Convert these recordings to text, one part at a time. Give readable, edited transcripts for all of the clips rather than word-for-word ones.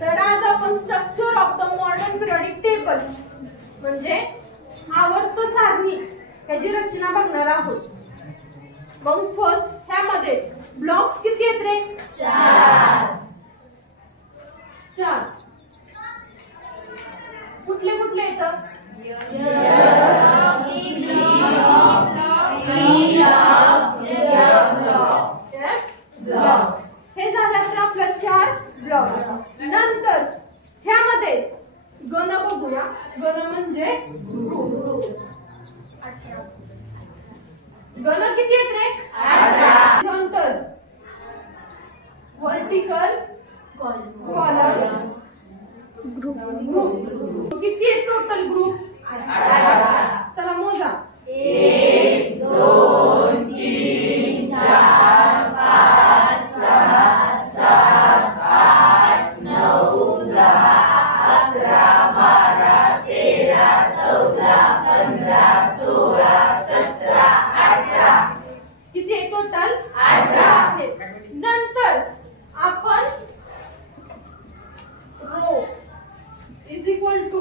तर आज आपण structure of the modern periodic table म्हणजे आवर्त सारणी ह्याची रचना बघणार आहोत. मग फर्स्ट ह्यामध्ये ब्लॉक्स किती आहेत रे? 4. कुठले कुठले येतात? हे झालं तर आपलं 4 ब्लॉक. नंतर ह्यामध्ये गण बघूया. गण म्हणजे गण किती आहेत रे? 18. नंतर व्हर्टिकल कॉलम्स ग्रुप किती आहेत टोटल ग्रुप? 18. चला मोजा. 1 2 3 4 5 6 7 8 9 10 11 12 13 14 15 16 17 18 किती आहे टोटल? 18 आहेत. नंतर आपण row is equal to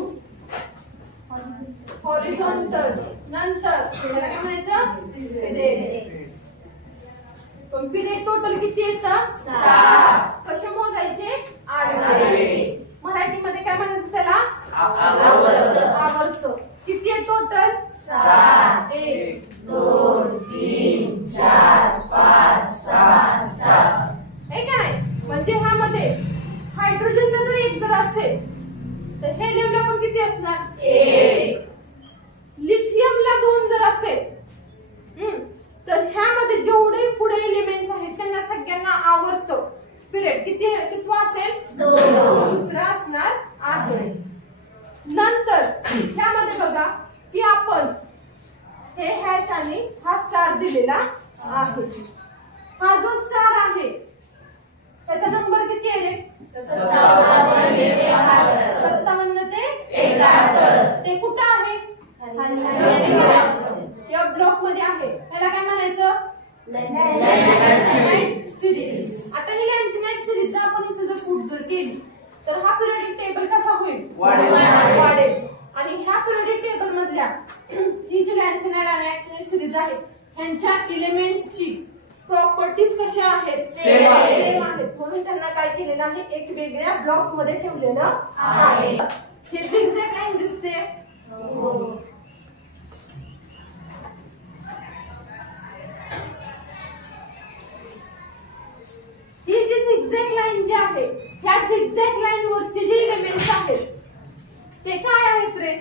horizontal. नंतर त्याला काय म्हणायचं? पिरियड. पण पिरियड टोटल किती येतं? 6. कसे मोजायचे? आडवे. मराठीमध्ये काय म्हणायचं त्याला? आवर्त. किती आहे टोटल? 6. 1 2 3 4 5 6 7 हे काय म्हणजे ह्यामध्ये हायड्रोजन जर एक जर असेल तर हेलियमला पण किती असणार? 1. लिथियमला 2 जर असेल तर ह्यामध्ये जेवढे पुढे एलिमेंट्स आहेत त्यांना सगळ्यांना आवर्त पिरियड किती असेल? 2. दुसरा असणार आहे. नंतर ह्यामध्ये बघा की आपण हे हॅश आणि हा स्टार दिलेला आहे. हा जो स्टार आहे त्याचा नंबर किती आहे? 57 ते 71. ते कुठं आहे? या ब्लॉक मध्ये आहे. याला काय म्हणायचं? लॅन्थनाइट सिरीज. आता ही लॅन्थनाइट सिरीज आपण इथे जर पुट जर केली तर हा पिरियडिक टेबल कसा होईल? वाढेल. आणि ह्या पिरियडिक टेबल मधल्या ही जी लॅन्थनाइट आणि लॅन्थनाइट सिरीज आहे ह्यांच्या एलिमेंट्सची प्रॉपर्टीज कशा आहेत? सेम आहेत. म्हणून त्यांना काय केलेलं आहे? एक वेगळ्या ब्लॉक मध्ये ठेवलेलं आहे. हे झिगझॅग लाईन दिसते. ही जी झिगझॅग लाईन जी आहे ह्या झिगझॅग लाईन वरचे जे एलिमेंट्स आहेत ते काय आहेत रे?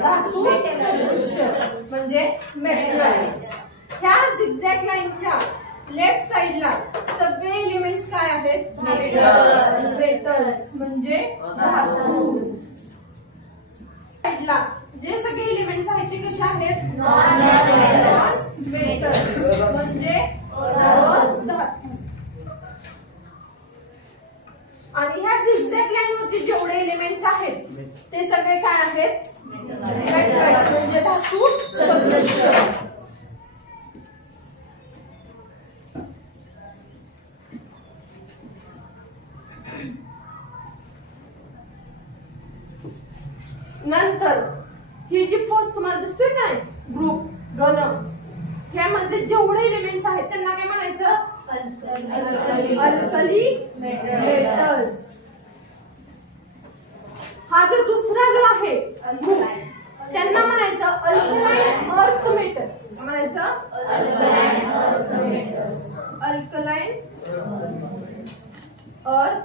धातू म्हणजे मेटल्स. ह्या झिगझॅग लाईनच्या लेफ्ट साइडला सगळे एलिमेंट्स काय आहेत? मेटल्स म्हणजे धातू. साइडला जे सगळे एलिमेंट्स आहेत ते कसे आहेत? मेटल्स म्हणजे धातू. आणि ह्या झिगझॅग लाईन वरती जेवढे एलिमेंट्स आहेत ते सगळे काय आहेत? मेटल्स म्हणजे धातू सदृश्य. नंतर ही जी फर्स्ट तुम्हाला दिसतोय काय ग्रुप गण ह्यामध्ये जेवढे एलिमेंट्स आहेत त्यांना काय म्हणायचं? Alkali metals. हा जो दुसरा जो आहे ग्रुप त्यांना म्हणायचं अल्कलाइन अर्थ मेटल. म्हणायचं अल्कलाइन अर्थ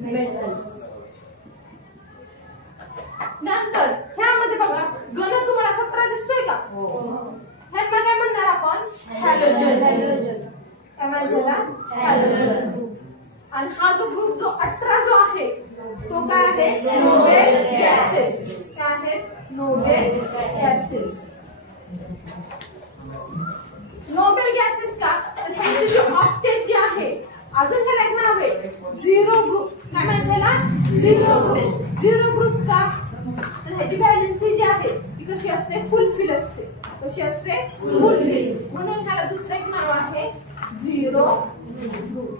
मेटल्स. नंतर ह्यामध्ये बघा गण तुम्हाला 17 दिसतोय का? ह्यांना काय म्हणणार आपण? हॅलोजन. काय म्हणायचं? हॅलोजन. आणि हा जो ग्रुप जो 18 जो आहे तो काय आहे? Nobel gases. काय आहेत? Nobel gases. नोबेल गॅसेस का? तर ह्याची जी ऑक्टेट जी आहे अजून ह्याला एक नाव आहे 0 ग्रुप. काय म्हणायचं? 0 ग्रुप. 0 ग्रुप का? तर ह्याची व्हॅलेन्सी जी आहे ती कशी असते? फुलफिल असते. कशी असते? फुलफिल. म्हणून ह्याला दुसरं एक नाव आहे 0 ग्रुप.